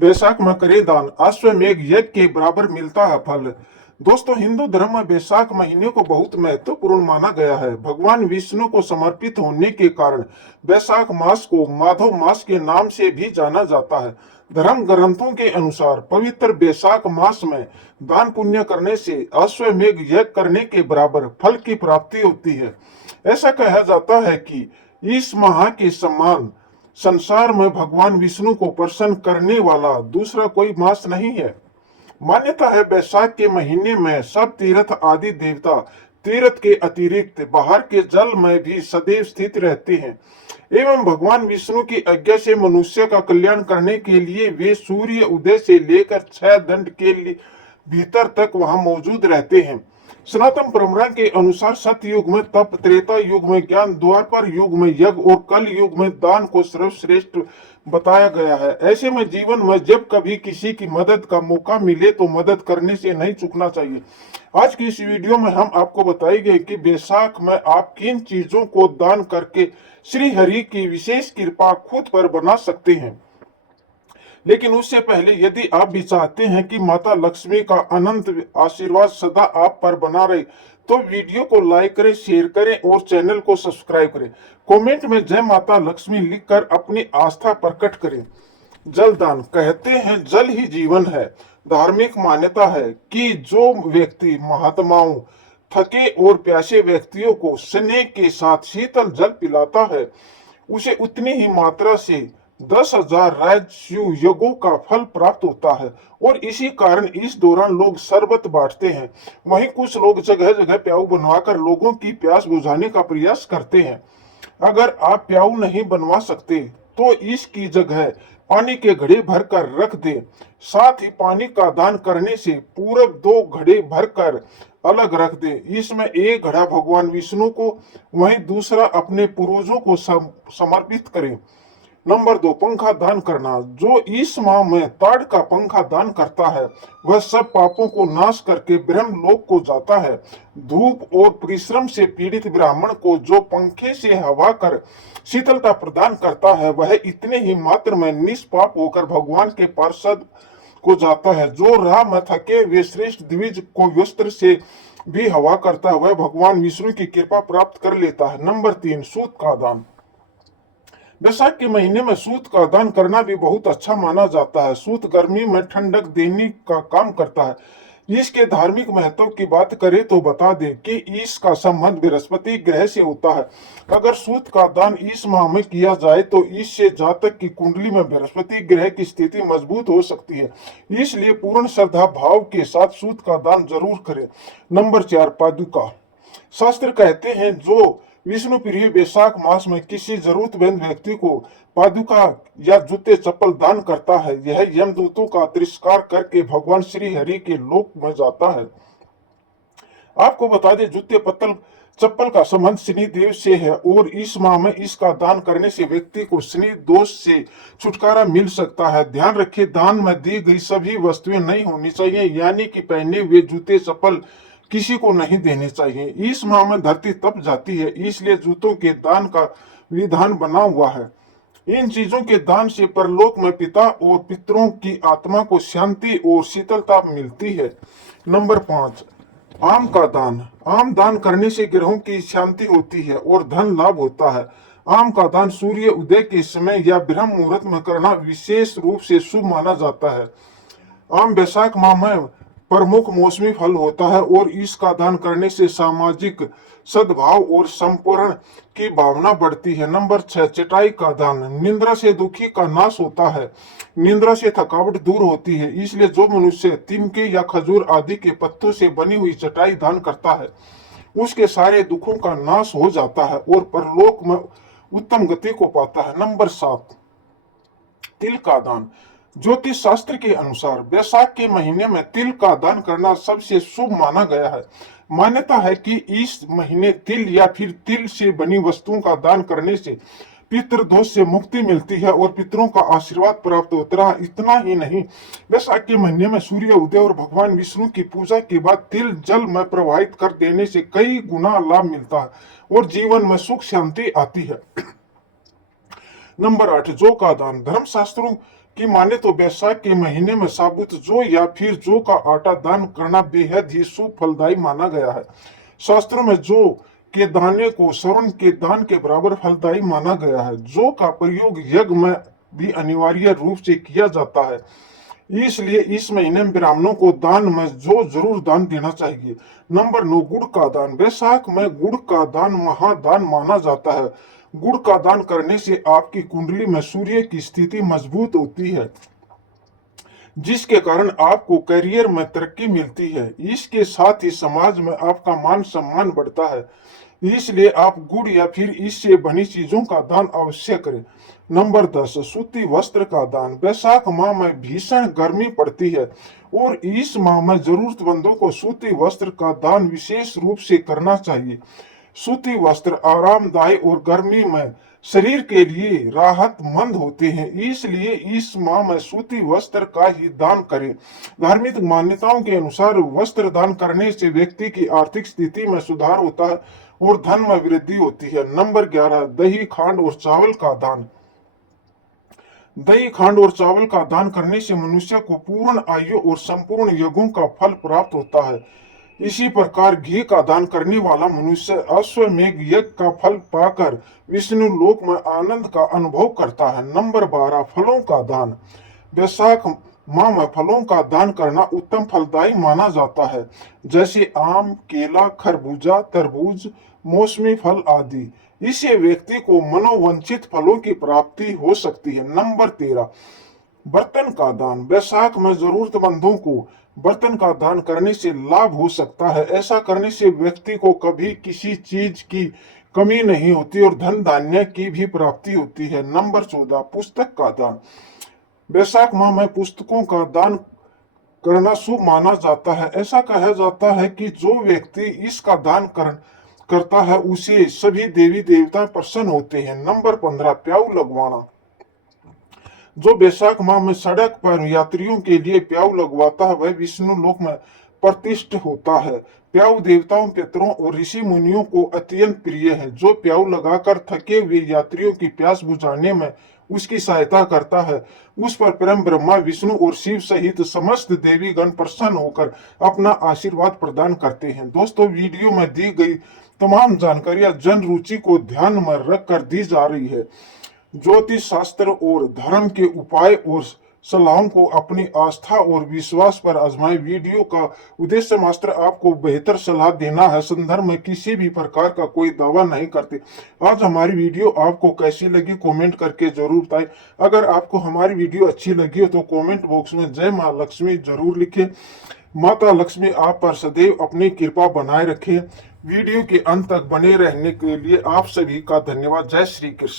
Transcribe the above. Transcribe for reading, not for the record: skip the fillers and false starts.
बैसाख में करे दान, अश्वमेघ यज्ञ के बराबर मिलता है फल। दोस्तों, हिंदू धर्म में बैसाख महीने को बहुत महत्वपूर्ण माना गया है। भगवान विष्णु को समर्पित होने के कारण बैसाख मास को माधव मास के नाम से भी जाना जाता है। धर्म ग्रंथों के अनुसार पवित्र बैसाख मास में दान पुण्य करने से अश्वमेघ यज्ञ करने के बराबर फल की प्राप्ति होती है। ऐसा कहा जाता है कि इस माह के समान संसार में भगवान विष्णु को प्रसन्न करने वाला दूसरा कोई मास नहीं है। मान्यता है बैसाख के महीने में सब तीर्थ आदि देवता तीर्थ के अतिरिक्त बाहर के जल में भी सदैव स्थित रहते हैं एवं भगवान विष्णु की आज्ञा से मनुष्य का कल्याण करने के लिए वे सूर्य उदय से लेकर 6 दंड के भीतर तक वहां मौजूद रहते हैं। सनातन परंपरा के अनुसार सतयुग में तप, त्रेता युग में ज्ञान, द्वापर युग में यज्ञ और कल युग में दान को सर्वश्रेष्ठ बताया गया है। ऐसे में जीवन में जब कभी किसी की मदद का मौका मिले तो मदद करने से नहीं चूकना चाहिए। आज की इस वीडियो में हम आपको बताएंगे कि बैसाख में आप किन चीजों को दान करके श्री हरि की विशेष कृपा खुद पर बना सकते हैं। लेकिन उससे पहले यदि आप भी चाहते हैं कि माता लक्ष्मी का अनंत आशीर्वाद सदा आप पर बना रहे तो वीडियो को लाइक करें, शेयर करें और चैनल को सब्सक्राइब करें। कमेंट में जय माता लक्ष्मी लिखकर अपनी आस्था प्रकट करें। जल दान, कहते हैं जल ही जीवन है। धार्मिक मान्यता है कि जो व्यक्ति महात्माओं, थके और प्यासे व्यक्तियों को स्नेह के साथ शीतल जल पिलाता है उसे उतनी ही मात्रा से 10,000 राजस्व यज्ञों का फल प्राप्त होता है और इसी कारण इस दौरान लोग शरबत बांटते हैं। वहीं कुछ लोग जगह जगह प्याऊ बनवाकर लोगों की प्यास बुझाने का प्रयास करते हैं। अगर आप प्याऊ नहीं बनवा सकते तो इसकी जगह पानी के घड़े भरकर रख दें। साथ ही पानी का दान करने से पूरब 2 घड़े भरकर अलग रख दें। इसमें एक घड़ा भगवान विष्णु को, वहीं दूसरा अपने पूर्वजों को समर्पित करें। नंबर 2, पंखा दान करना। जो इस माह में ताड़ का पंखा दान करता है वह सब पापों को नाश करके ब्रह्म लोक को जाता है। धूप और परिश्रम से पीड़ित ब्राह्मण को जो पंखे से हवा कर शीतलता प्रदान करता है वह इतने ही मात्र में निष्पाप होकर भगवान के पार्षद को जाता है। जो राह में थके वे श्रेष्ठ द्विज को वस्त्र से भी हवा करता है वह भगवान विष्णु की कृपा प्राप्त कर लेता है। नंबर 3, सूत का दान। बैसाख के महीने में सूत का दान करना भी बहुत अच्छा माना जाता है। सूत गर्मी में ठंडक देने का काम करता है। इसके धार्मिक महत्व की बात करें तो बता दें कि इसका संबंध बृहस्पति ग्रह से होता है। अगर सूत का दान इस माह में किया जाए तो इससे जातक की कुंडली में बृहस्पति ग्रह की स्थिति मजबूत हो सकती है। इसलिए पूर्ण श्रद्धा भाव के साथ सूत का दान जरूर करें। नंबर 4, पादुका। शास्त्र कहते हैं जो विष्णु प्रिय बैसाख मास में किसी जरूरतमंद व्यक्ति को पादुका या जूते चप्पल दान करता है यह यमदूतों का तिरस्कार करके भगवान श्री हरि के लोक में जाता है। आपको बता दें जूते पत्तल चप्पल का संबंध शनि देव से है और इस माह में इसका दान करने से व्यक्ति को शनि दोष से छुटकारा मिल सकता है। ध्यान रखें, दान में दी गई सभी वस्तुएं नहीं होनी चाहिए, यानी कि पहने हुए जूते चप्पल किसी को नहीं देने चाहिए। इस माह में धरती तप जाती है, इसलिए जूतों के दान का विधान बना हुआ है। इन चीजों के दान से परलोक में पिता और पितरों की आत्मा को शांति और शीतलता मिलती है। नंबर 5, आम का दान। आम दान करने से ग्रहों की शांति होती है और धन लाभ होता है। आम का दान सूर्य उदय के समय या ब्रह्म मुहूर्त में करना विशेष रूप से शुभ माना जाता है। आम बैसाख माह में प्रमुख मौसमी फल होता है और इसका दान करने से सामाजिक सद्भाव और संपूर्ण की भावना बढ़ती है। नंबर 6, चटाई का दान। निंद्रा से दुखी का नाश होता है। निंद्रा से थकावट दूर होती है, इसलिए जो मनुष्य तिनके या खजूर आदि के पत्तों से बनी हुई चटाई दान करता है उसके सारे दुखों का नाश हो जाता है और परलोक में उत्तम गति को पाता है। नंबर 7, तिल का दान। ज्योतिष शास्त्र के अनुसार बैसाख के महीने में तिल का दान करना सबसे शुभ माना गया है। मान्यता है कि इस महीने तिल या फिर तिल से बनी वस्तुओं का दान करने से पितृदोष से मुक्ति मिलती है और पितरों का आशीर्वाद प्राप्त होता है। इतना ही नहीं, बैसाख के महीने में सूर्य उदय और भगवान विष्णु की पूजा के बाद तिल जल में प्रवाहित कर देने से कई गुना लाभ मिलता है और जीवन में सुख शांति आती है। नंबर 8, जौ का दान। धर्म शास्त्रों कि माने तो बैसाख के महीने में साबुत जौ या फिर जौ का आटा दान करना बेहद ही शुभ फलदायी माना गया है। शास्त्रों में जौ के दाने को स्वर्ण के दान के बराबर फलदायी माना गया है। जौ का प्रयोग यज्ञ में भी अनिवार्य रूप से किया जाता है, इसलिए इस महीने में ब्राह्मणों को दान में जो जरूर दान देना चाहिए। नंबर 9, गुड़ का दान। बैसाख में गुड़ का दान महादान माना जाता है। गुड़ का दान करने से आपकी कुंडली में सूर्य की स्थिति मजबूत होती है, जिसके कारण आपको करियर में तरक्की मिलती है। इसके साथ ही समाज में आपका मान सम्मान बढ़ता है, इसलिए आप गुड़ या फिर इससे बनी चीजों का दान अवश्य करें। नंबर 10, सूती वस्त्र का दान। बैसाख माह में भीषण गर्मी पड़ती है और इस माह में जरूरतमंदों को सूती वस्त्र का दान विशेष रूप से करना चाहिए। सूती वस्त्र आरामदायी और गर्मी में शरीर के लिए राहतमंद होते हैं, इसलिए इस माह में सूती वस्त्र का ही दान करें। धार्मिक मान्यताओं के अनुसार वस्त्र दान करने से व्यक्ति की आर्थिक स्थिति में सुधार होता है और धन में वृद्धि होती है। नंबर 11, दही, खांड और चावल का दान। दही, खांड और चावल का दान करने से मनुष्य को पूर्ण आयु और संपूर्ण यज्ञों का फल प्राप्त होता है। इसी प्रकार घी का दान करने वाला मनुष्य अश्वमेघ यज्ञ का फल पाकर विष्णु लोक में आनंद का अनुभव करता है। नंबर 12, फलों का दान। बैसाख माह में फलों का दान करना उत्तम फलदायी माना जाता है, जैसे आम, केला, खरबूजा, तरबूज, मौसमी फल आदि। इससे व्यक्ति को मनोवांछित फलों की प्राप्ति हो सकती है। नंबर 13, बर्तन का दान। बैसाख में जरूरतमंदों को बर्तन का दान करने से लाभ हो सकता है। ऐसा करने से व्यक्ति को कभी किसी चीज की कमी नहीं होती और धन धान्य की भी प्राप्ति होती है। नंबर 14, पुस्तक का दान। बैसाख माह में पुस्तकों का दान करना शुभ माना जाता है। ऐसा कहा जाता है कि जो व्यक्ति इसका दान करता है उसे सभी देवी देवता प्रसन्न होते हैं। नंबर 15, प्याऊ लगवाना। जो बैसाख माह में सड़क पर यात्रियों के लिए प्याऊ लगवाता है वह विष्णु लोक में प्रतिष्ठ होता है। प्याऊ देवताओं, पितरों और ऋषि मुनियों को अत्यंत प्रिय है। जो प्याऊ लगाकर थके हुए यात्रियों की प्यास बुझाने में उसकी सहायता करता है, उस पर परम ब्रह्मा, विष्णु और शिव सहित समस्त देवीगण प्रसन्न होकर अपना आशीर्वाद प्रदान करते हैं। दोस्तों, वीडियो में दी गई तमाम जानकारियां जन रुचि को ध्यान में रखकर दी जा रही है। ज्योतिष शास्त्र और धर्म के उपाय और सलाहों को अपनी आस्था और विश्वास पर आजमाएं। वीडियो का उद्देश्य मात्र आपको बेहतर सलाह देना है, संदर्भ में किसी भी प्रकार का कोई दावा नहीं करते। आज हमारी वीडियो आपको कैसी लगी कमेंट करके जरूर बताएं। अगर आपको हमारी वीडियो अच्छी लगी हो तो कमेंट बॉक्स में जय मां लक्ष्मी जरूर लिखें। माता लक्ष्मी आप पर सदैव अपनी कृपा बनाए रखे। वीडियो के अंत तक बने रहने के लिए आप सभी का धन्यवाद। जय श्री कृष्ण।